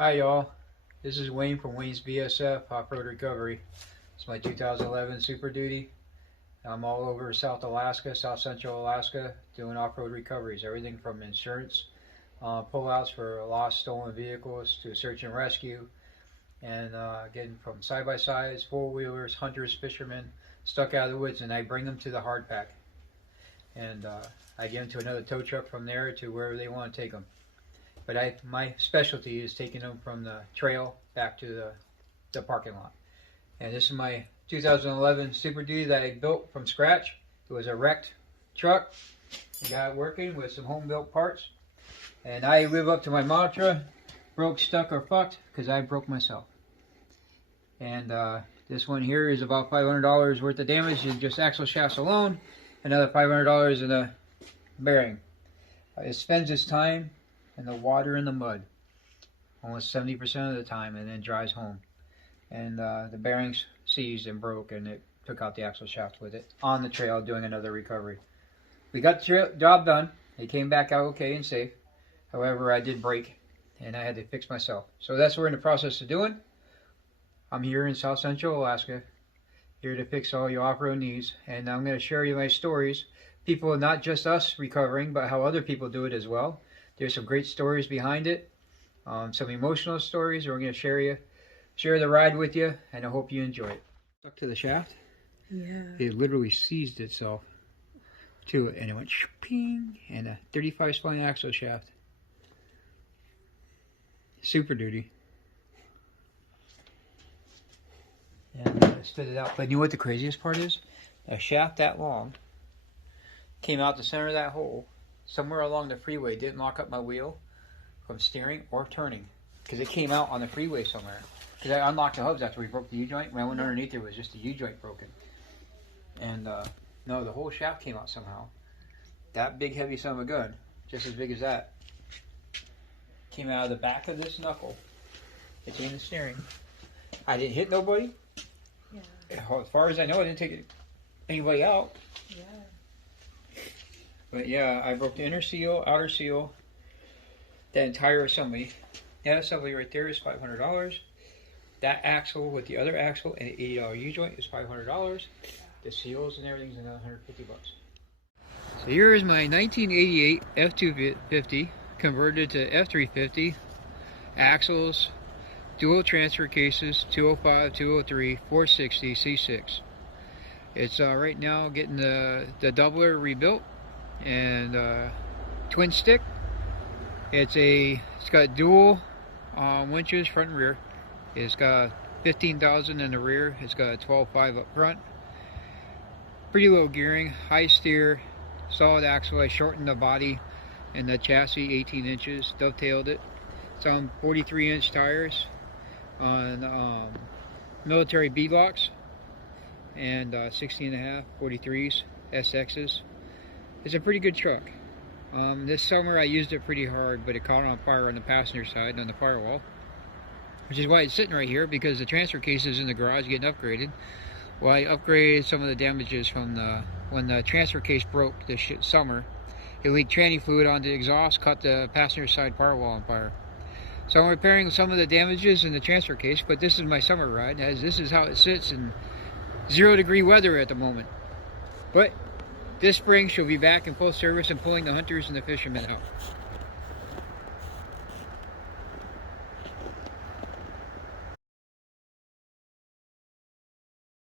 Hi y'all, this is Wayne from Wayne's BSF Off-Road Recovery. It's my 2011 Super Duty. I'm all over South Alaska, South Central Alaska, doing off-road recoveries. Everything from insurance, pullouts for lost, stolen vehicles to search and rescue, and getting from side-by-sides, four-wheelers, hunters, fishermen, stuck out of the woods, and I bring them to the hard pack. And I get them to another tow truck from there to wherever they want to take them. But my specialty is taking them from the trail back to the parking lot. And this is my 2011 Super Duty that I built from scratch. It was a wrecked truck. I got it working with some home-built parts. And I live up to my mantra, broke, stuck, or fucked, because I broke myself. And this one here is about $500 worth of damage in just axle shafts alone. Another $500 in a bearing. It spends its time in the water and the mud almost 70% of the time, and then drives home. And the bearings seized and broke, and it took out the axle shaft with it on the trail doing another recovery. We got the job done. It came back out okay and safe. However, I did break, and I had to fix myself. So that's what we're in the process of doing. I'm here in South Central Alaska, here to fix all your off-road needs, and I'm going to share you my stories. People, not just us recovering, but how other people do it as well. There's some great stories behind it, some emotional stories. We're going to share the ride with you, and I hope you enjoy it. Stuck to the shaft. Yeah. It literally seized itself to it, and it went ping, and a 35 spline axle shaft. Super Duty. And spit it out. But you know what the craziest part is? A shaft that long came out the center of that hole, somewhere along the freeway, didn't lock up my wheel from steering or turning, because it came out on the freeway somewhere. Because I unlocked the hubs after we broke the U-joint. When I went underneath, there was just the U-joint broken. And no, the whole shaft came out somehow. That big heavy son of a gun, just as big as that, came out of the back of this knuckle between the steering. I didn't hit nobody. Yeah. As far as I know, I didn't take anybody out. Yeah. But yeah, I broke the inner seal, outer seal, that entire assembly. That assembly right there is $500. That axle with the other axle and an $80 U-joint is $500. The seals and everything's another $150. So here is my 1988 F250 converted to F350. Axles, dual transfer cases, 205, 203, 460, C6. It's right now getting the doubler rebuilt. And twin stick. It's got dual winches front and rear. It's got 15,000 in the rear. It's got a 12.5 up front. Pretty low gearing, high steer, solid axle. I shortened the body and the chassis 18 inches, dovetailed it. It's on 43-inch tires on military beadlocks and 16.5 43s SXs. It's a pretty good truck. This summer I used it pretty hard, but it caught on fire on the passenger side on the firewall, which is why it's sitting right here, because the transfer case is in the garage getting upgraded. Well, I upgraded some of the damages from when the transfer case broke this summer. It leaked tranny fluid onto the exhaust, caught the passenger side firewall on fire. So I'm repairing some of the damages in the transfer case, but this is my summer ride, as this is how it sits in 0-degree weather at the moment. But this spring she'll be back in full service and pulling the hunters and the fishermen out.